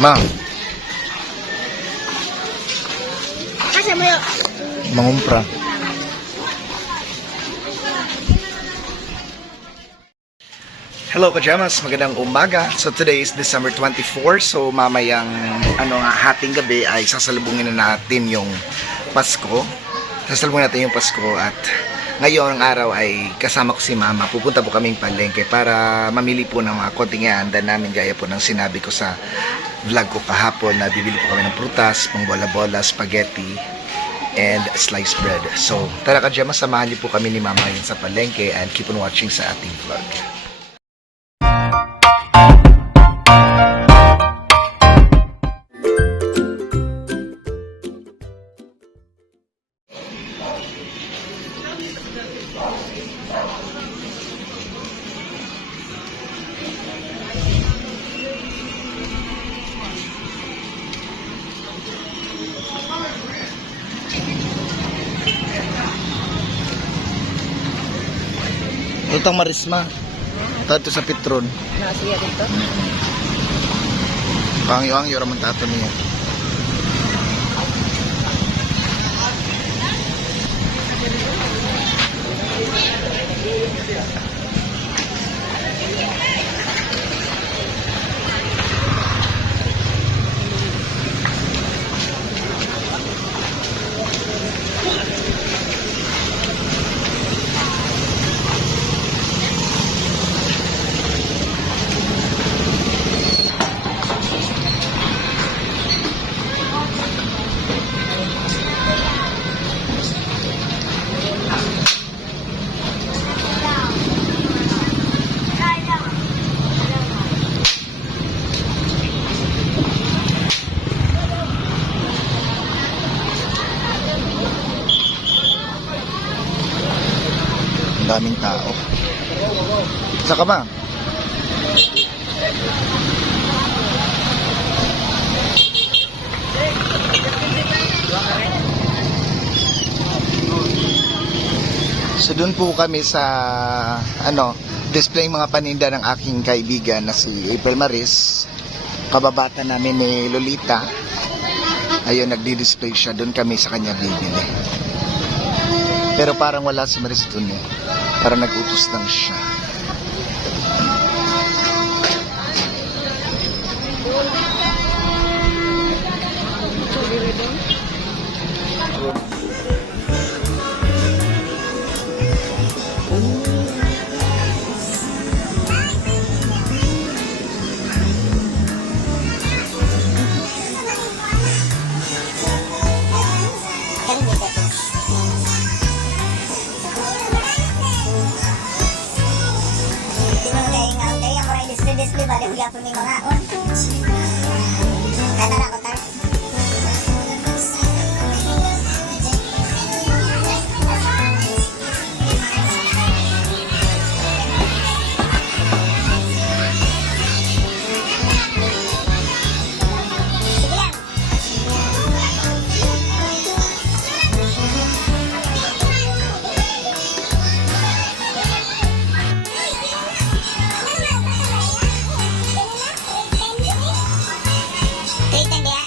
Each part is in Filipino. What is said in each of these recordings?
Ma, Asa mo yun? mangumpra. Hello Kajamas, magandang umaga. So today is December 24. So mamayang hating gabi ay sasalubungin na natin yung Pasko. Sasalubungin natin yung Pasko at ngayong araw ay kasama ko si Mama. Pupunta po kaming palengke para mamili po ng mga konting ihanda namin gaya po ng sinabi ko sa vlog ko kahapon na bibili po kami ng prutas, pang bola-bola, spaghetti, and sliced bread. So tara Kajamas, samahan niyo po kami ni Mama ngayon sa palengke and keep on watching sa ating vlog. Tutang Marisma. Tato sa Petron. Nasiya dito? Pangyo-angyo raman tato niya. Daming tao. Saka ba? So doon po kami sa display mga paninda ng aking kaibigan na si April Maris. Kababata namin ni Lolita. Ayun, nagdi-display siya. Doon kami sa kanya bibili. Pero parang wala si Maris doon eh. Parang nag-utos lang siya. Display ba? Dahil yapon may mga on. Kaya na ako tayo. Sige lang. Wait, hindi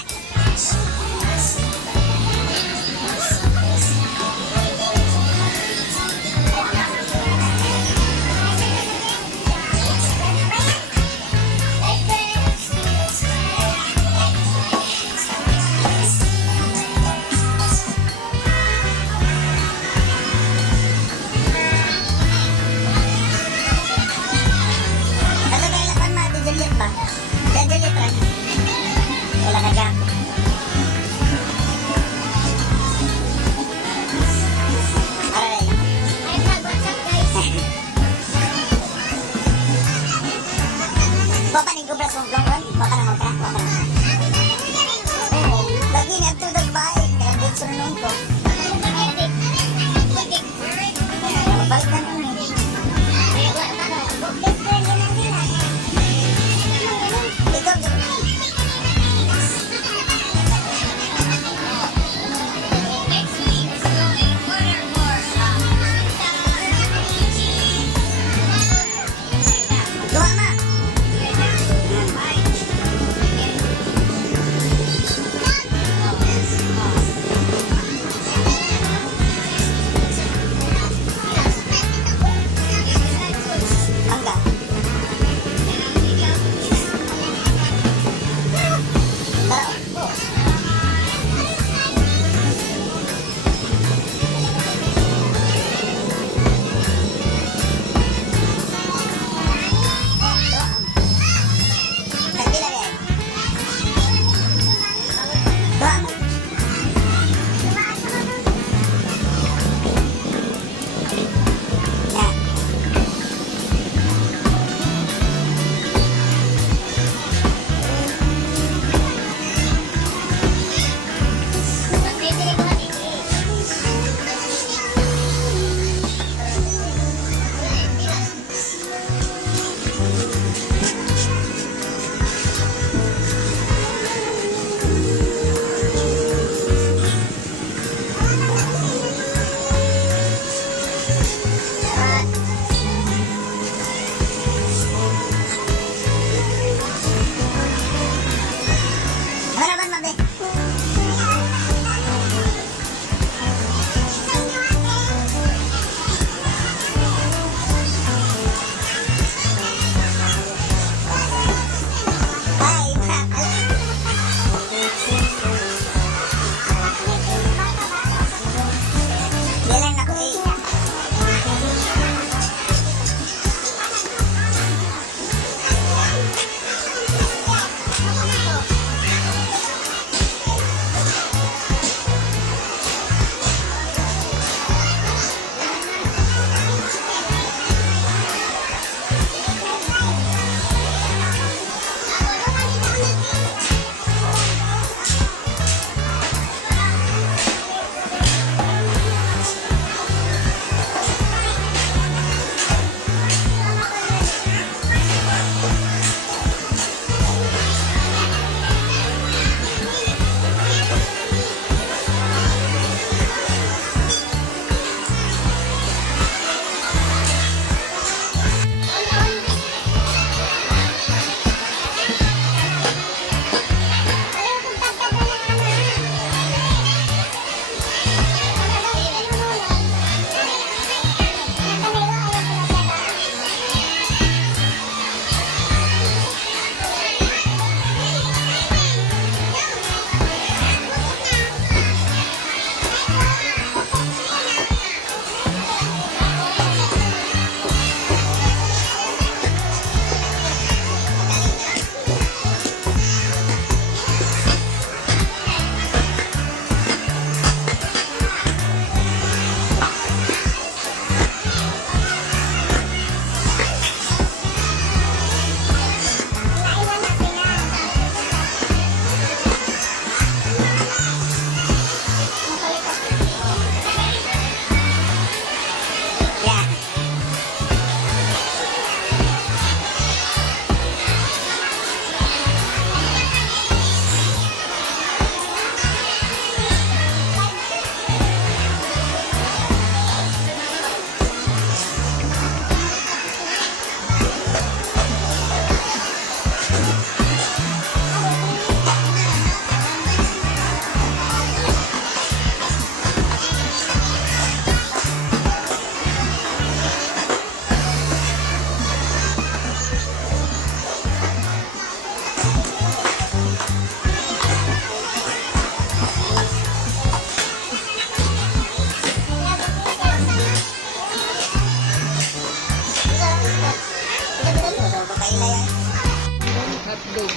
hotdog.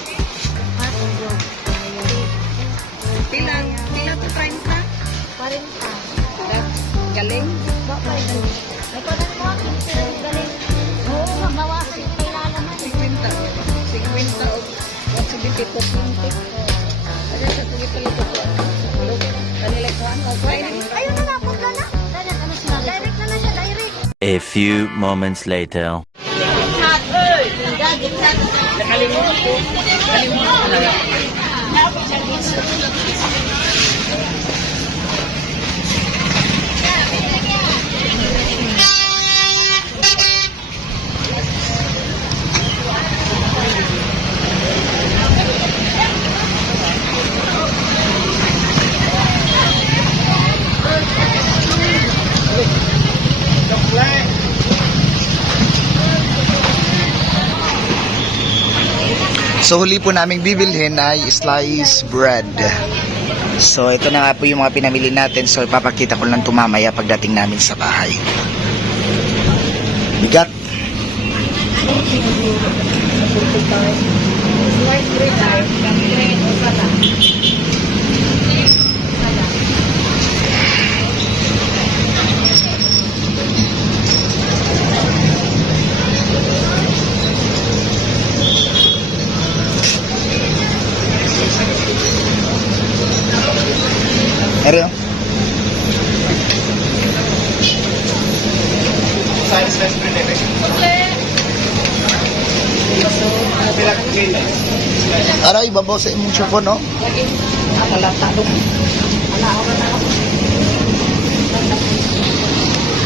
Hotdog. Pila to 30? 40. Galing. Bakit? Ay, parang mga galing. Oo, mabawasan yung kailalaman. 50. 50 o 70 po. Kasi sa tugit ulit ko. Kanila ko ano. Ayun na lang, punta na. Direct na siya, direct. A few moments later. Nakalimutan ko. So huli po naming bibilhin ay sliced bread. So ito na nga po yung mga pinamili natin. So ipapakita ko lang ito mamaya pagdating namin sa bahay. Bigat. Ano yun? Aray, babaw sa imong chupon, no?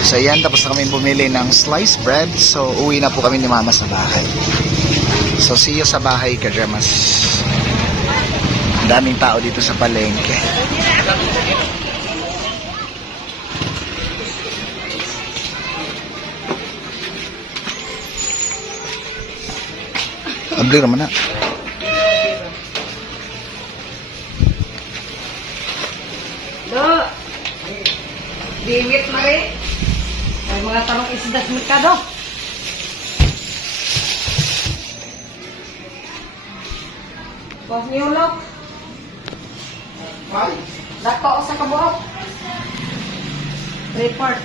So yan, tapos na kami bumili ng sliced bread. So uwi na po kami ni Mama sa bahay. So see you sa bahay, Kajamas. Daming tao dito sa palengke. Abli naman na. Do. Diwit mari. Ay mga tanong isda sa merkado. Pag niyulok. Dako sa kabuok. Report.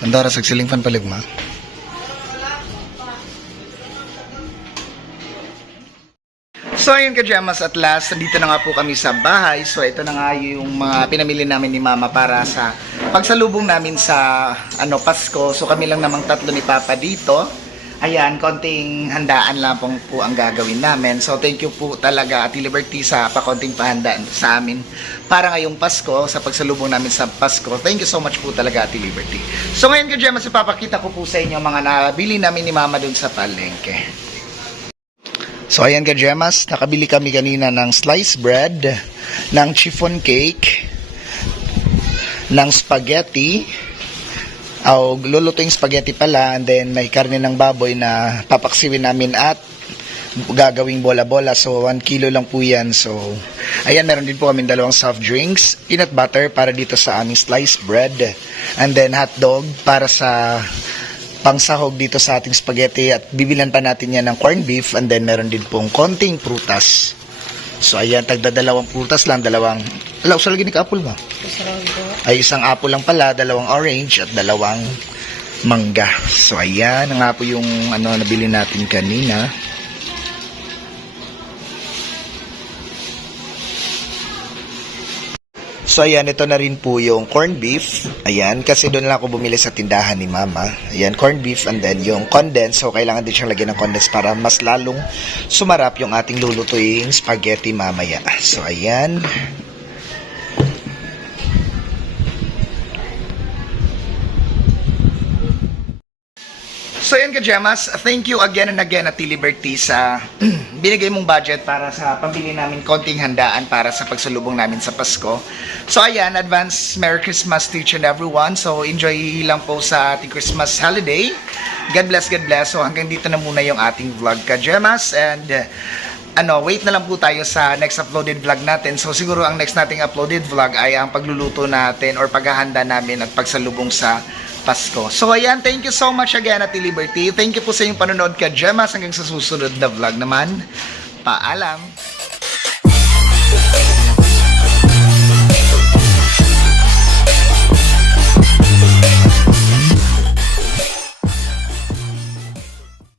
Andara sa siling fan paligma. So ayun Kajamas, at last, nandito na nga po kami sa bahay. So ito na nga yung mga pinamili namin ni Mama para sa pagsalubong namin sa Pasko. So kami lang namang tatlo ni Papa dito. Ayan, konting handaan lang po ang gagawin namin. So thank you po talaga Ate Liberty sa pakonting pahandaan sa amin para ngayong Pasko, sa pagsalubong namin sa Pasko. Thank you so much po talaga Ate Liberty. So ngayon Kajamas, ipapakita ko po sa inyo mga nabili namin ni Mama dun sa palengke. So ayan Kajamas, nakabili kami kanina ng sliced bread, ng chiffon cake, ng spaghetti, lulutuing spaghetti pala, and then may karne ng baboy na papaksiwin namin at gagawing bola-bola. So 1 kilo lang po yan. So ayan, meron din po kami 2 soft drinks, peanut butter para dito sa aming sliced bread, and then hot dog para sa pangsahog dito sa ating spaghetti, at bibilan pa natin yan ng corned beef, and then meron din pong konting prutas. So ayan, tagda 2 prutas lang, 2 sa lagi ni ka-apple ba? Ay, 1 apple lang pala, 2 orange at 2 mangga. So ayan, nga po yung nabili natin kanina. So ayan, ito na rin po yung corned beef. Ayan, kasi doon lang ako bumili sa tindahan ni Mama. Ayan, corned beef, and then yung condensed. So kailangan din siyang lagyan ng condensed para mas lalong sumarap yung ating lulutuing spaghetti mamaya. So ayan. So yun Kajamas, thank you again and again Ate Liberty sa binigay mong budget para sa pambili namin konting handaan para sa pagsalubong namin sa Pasko. So ayan, advance Merry Christmas to each and everyone. So enjoy lang po sa ating Christmas holiday. God bless, God bless. So hanggang dito na muna yung ating vlog Kajamas, and wait na lang po tayo sa next uploaded vlog natin. So siguro ang next nating uploaded vlog ay ang pagluluto natin or paghahanda namin at pagsalubong sa Pasko. So ayan, thank you so much again Ate Liberty. Thank you po sa inyong panonood ka Gemas hanggang sa susunod na vlog naman. Paalam!